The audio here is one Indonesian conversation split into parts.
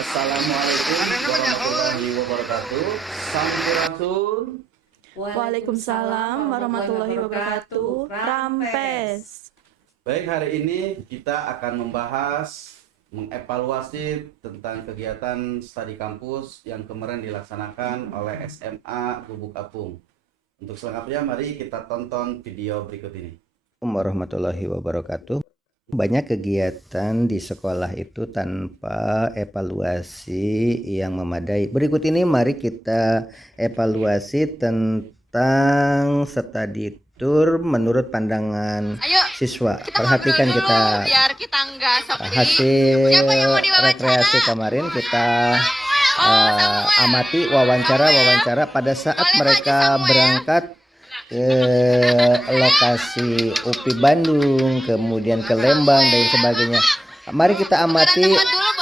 Assalamualaikum warahmatullahi wabarakatuh. Sampurasun. Waalaikumsalam warahmatullahi wabarakatuh. Rampes. Baik, hari ini kita akan membahas mengevaluasi tentang kegiatan studi kampus yang kemarin dilaksanakan oleh SMA Gubuk Apung. Untuk selengkapnya mari kita tonton video berikut ini. Warahmatullahi wabarakatuh. Banyak kegiatan di sekolah itu tanpa evaluasi yang memadai. Berikut ini mari kita evaluasi tentang study tour menurut pandangan siswa. Perhatikan kita biar kita nggak sepi. hasil Siapa yang mau diwawancara? rekreasi kemarin, kita amati wawancara pada saat mereka berangkat ke lokasi UPI Bandung, kemudian ke Lembang dan sebagainya. Mari kita amati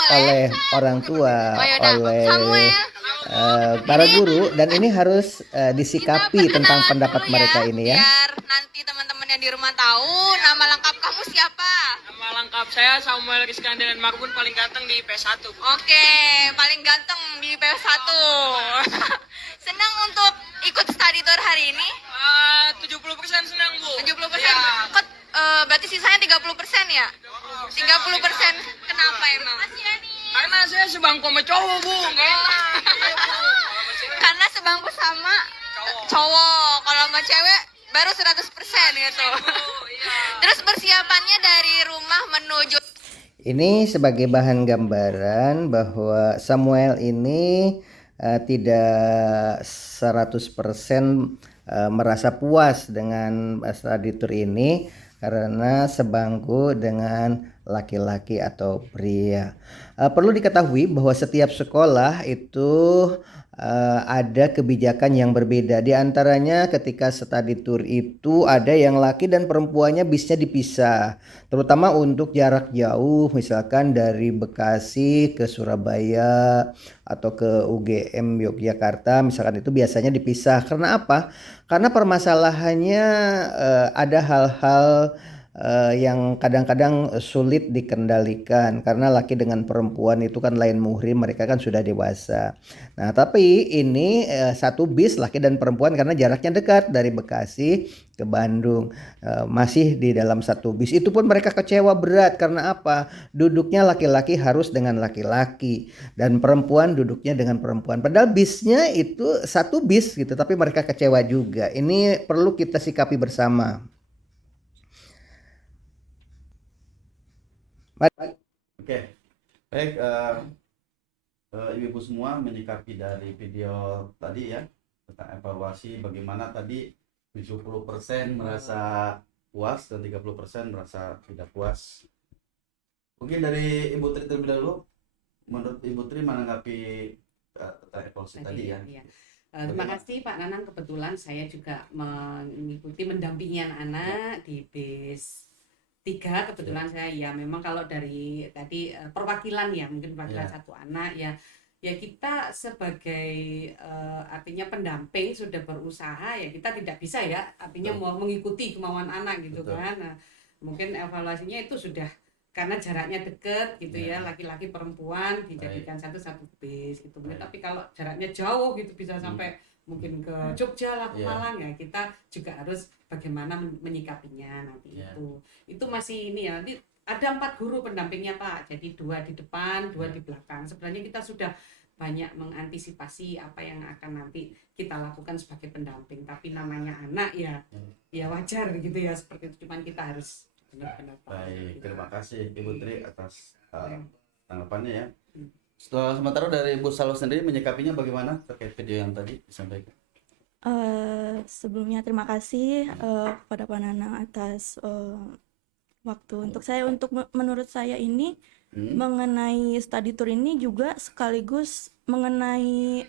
oleh orang tua, oleh para guru, dan ini harus disikapi tentang pendapat mereka ini ya. Biar nanti teman-teman yang di rumah tahu nama lengkap kamu siapa. Nama lengkap saya Samuel Rizkandian Marbun, paling ganteng di PS1. Oke, paling ganteng di PS1. Senang untuk ikut study tour hari ini? 70% senang, Bu. 70%. Ya. Kok berarti sisanya 30% ya? 30%. Kenapa emang? Karena saya sebangku sama cowok, Bu. Nggak enak. Iya, Bu. Karena sebangku sama cowok. Kalau sama cewek baru 100% gitu. Iya. Terus persiapannya dari rumah menuju Ini sebagai bahan gambaran bahwa Samuel ini tidak 100% merasa puas dengan study tour ini karena sebangku dengan laki-laki atau pria. Perlu diketahui bahwa setiap sekolah itu ada kebijakan yang berbeda. Di antaranya ketika study tour itu ada yang laki dan perempuannya bisnya dipisah, terutama untuk jarak jauh, misalkan dari Bekasi ke Surabaya atau ke UGM Yogyakarta misalkan, itu biasanya dipisah. Karena apa? Karena permasalahannya ada hal-hal yang kadang-kadang sulit dikendalikan karena laki dengan perempuan itu kan lain muhrim, mereka kan sudah dewasa. Nah, tapi ini satu bis laki dan perempuan karena jaraknya dekat dari Bekasi ke Bandung, masih di dalam satu bis. Itu pun mereka kecewa berat karena apa? Duduknya laki-laki harus dengan laki-laki dan perempuan duduknya dengan perempuan. Padahal bisnya itu satu bis gitu, tapi mereka kecewa juga. Ini perlu kita sikapi bersama. Oke. Baik, ibu-ibu semua menyikapi dari video tadi ya tentang evaluasi bagaimana tadi 70% merasa puas dan 30% merasa tidak puas. Mungkin dari Ibu Tri terlebih dahulu, menurut Ibu Tri menanggapi tentang evaluasi tadi ya. Iya. Terima kasih Pak Nanang, kebetulan saya juga mengikuti mendampingi anak-anak di bis 3. Kebetulan saya ya memang kalau dari tadi perwakilan ya, mungkin perwakilan satu anak ya kita sebagai artinya pendamping sudah berusaha ya, kita tidak bisa ya artinya mau mengikuti kemauan anak gitu. Betul. Kan. Nah, mungkin evaluasinya itu sudah karena jaraknya deket gitu ya, laki-laki perempuan dijadikan satu bis gitu. Tapi kalau jaraknya jauh gitu bisa sampai mungkin ke Jogja lah, ke Malang ya, kita juga harus bagaimana menyikapinya nanti. Itu masih ini ya, ada 4 guru pendampingnya Pak, jadi 2 di depan, 2 di belakang. Sebenarnya kita sudah banyak mengantisipasi apa yang akan nanti kita lakukan sebagai pendamping, tapi namanya anak ya wajar gitu ya, seperti itu. Cuman kita harus benar-benar. Baik, terima kasih Ibu Tri atas tanggapannya ya. Sementara dari Ibu Salo sendiri menyikapinya bagaimana terkait video yang tadi disampaikan? Sebelumnya terima kasih kepada Pak Nanang atas waktu untuk saya. Menurut saya ini mengenai study tour ini juga sekaligus mengenai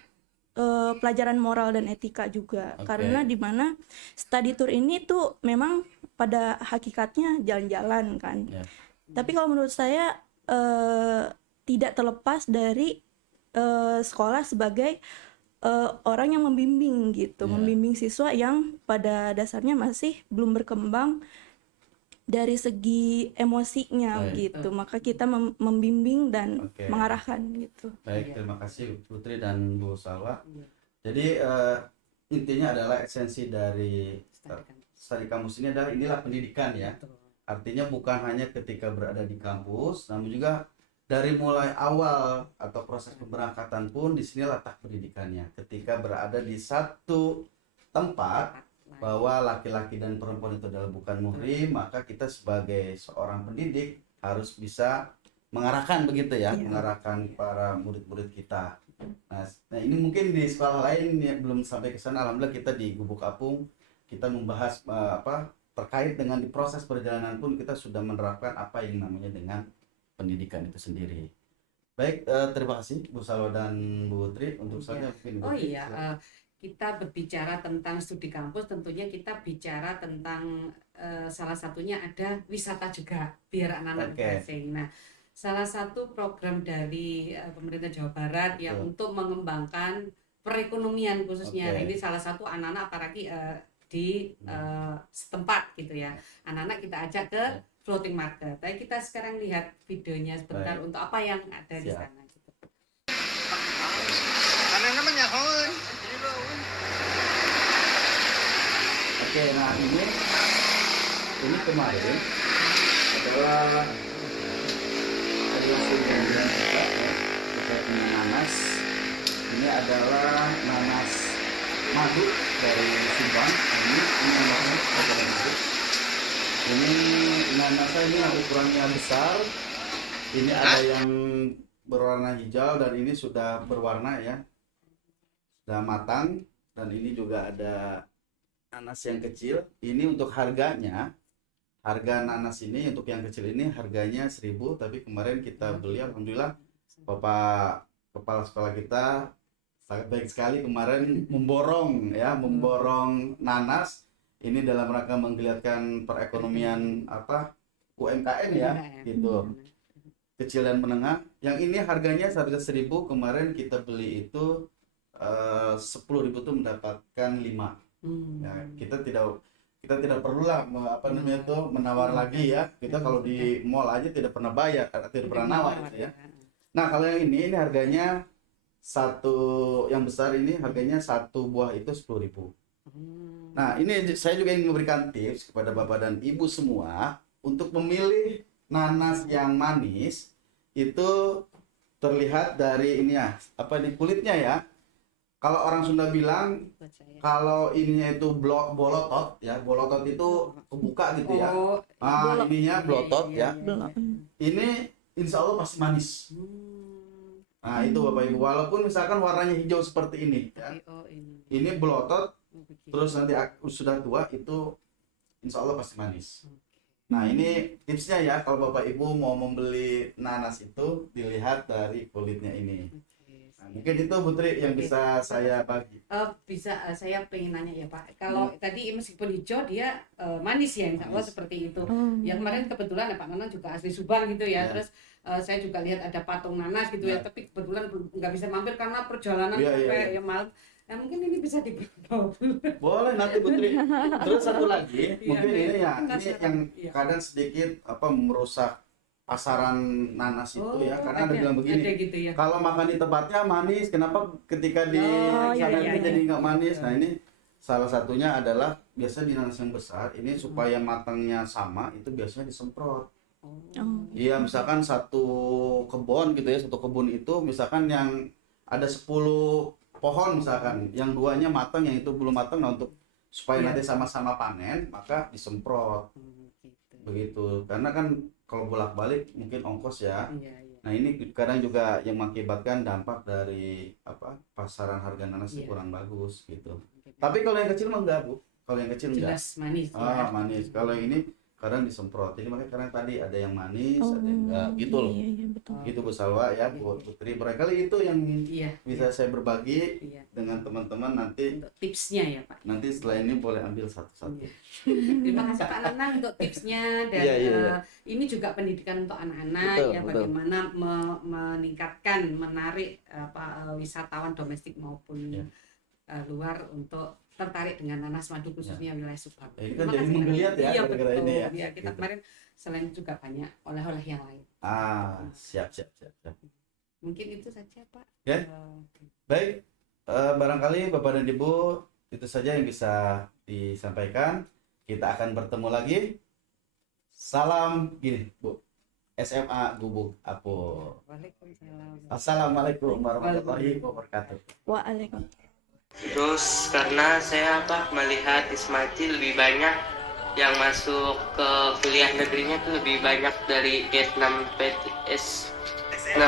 pelajaran moral dan etika juga. Karena di mana study tour ini tuh memang pada hakikatnya jalan-jalan kan. Tapi kalau menurut saya tidak terlepas dari sekolah sebagai orang yang membimbing gitu, membimbing siswa yang pada dasarnya masih belum berkembang dari segi emosinya Baik. gitu. Maka kita membimbing dan Oke. mengarahkan gitu. Baik, terima kasih Putri dan Bu Salwa. Jadi intinya adalah esensi dari studi kampus ini adalah inilah pendidikan ya. Artinya bukan hanya ketika berada di kampus, namun juga dari mulai awal atau proses pemberangkatan pun di sini letak pendidikannya. Ketika berada di satu tempat bahwa laki-laki dan perempuan itu adalah bukan muhrim, maka kita sebagai seorang pendidik harus bisa mengarahkan begitu ya, Iya. mengarahkan para murid-murid kita. Nah ini mungkin di sekolah lain yang belum sampai ke sana. Alhamdulillah kita di Gubuk Apung kita membahas terkait dengan di proses perjalanan pun kita sudah menerapkan apa yang namanya dengan pendidikan itu sendiri. Baik, terima kasih Bu Salwa dan Bu Tri untuk selanjutnya. Mungkin Bu Oh Tri, iya, silakan. kita berbicara tentang studi kampus, tentunya kita bicara tentang salah satunya ada wisata juga, biar anak-anak Oke. asing. Nah, salah satu program dari pemerintah Jawa Barat yang untuk mengembangkan perekonomian khususnya. Oke. Nah, ini salah satu anak-anak apalagi di setempat gitu ya. Anak-anak kita ajak ke floating market. Tapi kita sekarang lihat videonya sebentar Baik. untuk apa yang ada di Siap. sana. Gitu. Oke, nah ini kemarin adalah sudah juga ya, terkait dengan nanas. Ini adalah nanas madu dari Subang. Ini namanya adalah madu. Ini nanasnya ini yang ukurannya besar. Ini ada yang berwarna hijau dan ini sudah berwarna ya, sudah matang. Dan ini juga ada nanas yang kecil. Ini untuk harganya, harga nanas ini untuk yang kecil ini harganya 1.000, tapi kemarin kita beli alhamdulillah Bapak kepala sekolah kita sangat baik sekali kemarin memborong nanas ini dalam rangka menggeliatkan perekonomian UMKM ya gitu, kecil dan menengah. Yang ini harganya harga 1.000, kemarin kita beli itu 10.000 tuh mendapatkan 5. Ya, kita tidak perlulah menawar lagi ya. Kita kalau di mall aja tidak pernah bayar, tidak pernah nawar gitu ya. Nah, kalau yang ini harganya satu yang besar ini harganya satu buah itu 10.000. Nah, ini saya juga ingin memberikan tips kepada Bapak dan Ibu semua untuk memilih nanas yang manis itu terlihat dari ini ya, di kulitnya ya. Kalau orang Sunda bilang kalau ininya itu bolotot ya, bolotot itu kebuka gitu ya. Ininya blotot ya. Ini insya Allah pasti manis. Nah itu Bapak Ibu, walaupun misalkan warnanya hijau seperti ini ya. Ini belotot, terus nanti sudah tua itu insya Allah pasti manis. Nah ini tipsnya ya, kalau Bapak Ibu mau membeli nanas itu dilihat dari kulitnya ini. Nah, mungkin itu Putri yang bisa saya bagi. Bisa saya pengen nanya ya Pak, kalau tadi meskipun hijau dia manis ya insya Allah seperti itu. Yang kemarin kebetulan Pak Nanang juga asli Subang gitu ya. Terus saya juga lihat ada patung nanas gitu ya, tapi kebetulan nggak bisa mampir karena perjalanan sampai ya malam. Nah mungkin ini bisa dibawa pulang. Boleh nanti Putri. Terus satu lagi, mungkin ini yang kadang sedikit merusak pasaran nanas itu ya, karena ada bilang begini, gitu ya. kalau makan di tempatnya manis, kenapa ketika di sana itu jadi nggak manis? Nah ini salah satunya adalah biasa di nanas yang besar ini supaya matangnya sama itu biasanya disemprot. Iya, misalkan satu kebun gitu ya, satu kebun itu misalkan yang ada 10 pohon misalkan, yang 2-nya matang, yang itu belum matang. Nah untuk supaya nanti sama-sama panen maka disemprot begitu, karena kan kalau bolak-balik mungkin ongkos ya. Nah ini kadang juga yang mengakibatkan dampak dari pasaran harga nanas kurang bagus gitu. Tapi kalau yang kecil mah enggak Bu, kalau yang kecil enggak. Jelas manis. Manis. Kalau yang ini kadang disemprot. Jadi makanya kadang tadi ada yang manis, ada yang enggak gitu loh. Iya, betul. Gitu Bu Salwa ya, Bu Putri. Barangkali itu yang bisa saya berbagi dengan teman-teman nanti. Untuk tipsnya ya Pak. Nanti setelah ini boleh ambil satu-satu. Terima kasih Pak Nanang untuk tipsnya dan ini juga pendidikan untuk anak-anak ya, bagaimana meningkatkan, menarik wisatawan domestik maupun luar untuk tertarik dengan nanas madu khususnya wilayah Subang. Kita Terima jadi kasih, menggeliat ya iya, gara-gara betul. ini ya. Iya, kita Gitu. kemarin selain itu juga banyak oleh-oleh yang lain. Siap. Mungkin itu saja Pak. Oke. Baik, barangkali Bapak dan Ibu itu saja yang bisa disampaikan. Kita akan bertemu lagi. Salam gini, Bu. SMA Gubuk Apur. Waalaikumsalam. Assalamualaikum warahmatullahi wabarakatuh. Waalaikumsalam. Terus karena saya melihat Ismati lebih banyak yang masuk ke kuliah negerinya tuh lebih banyak dari S6 PTS 6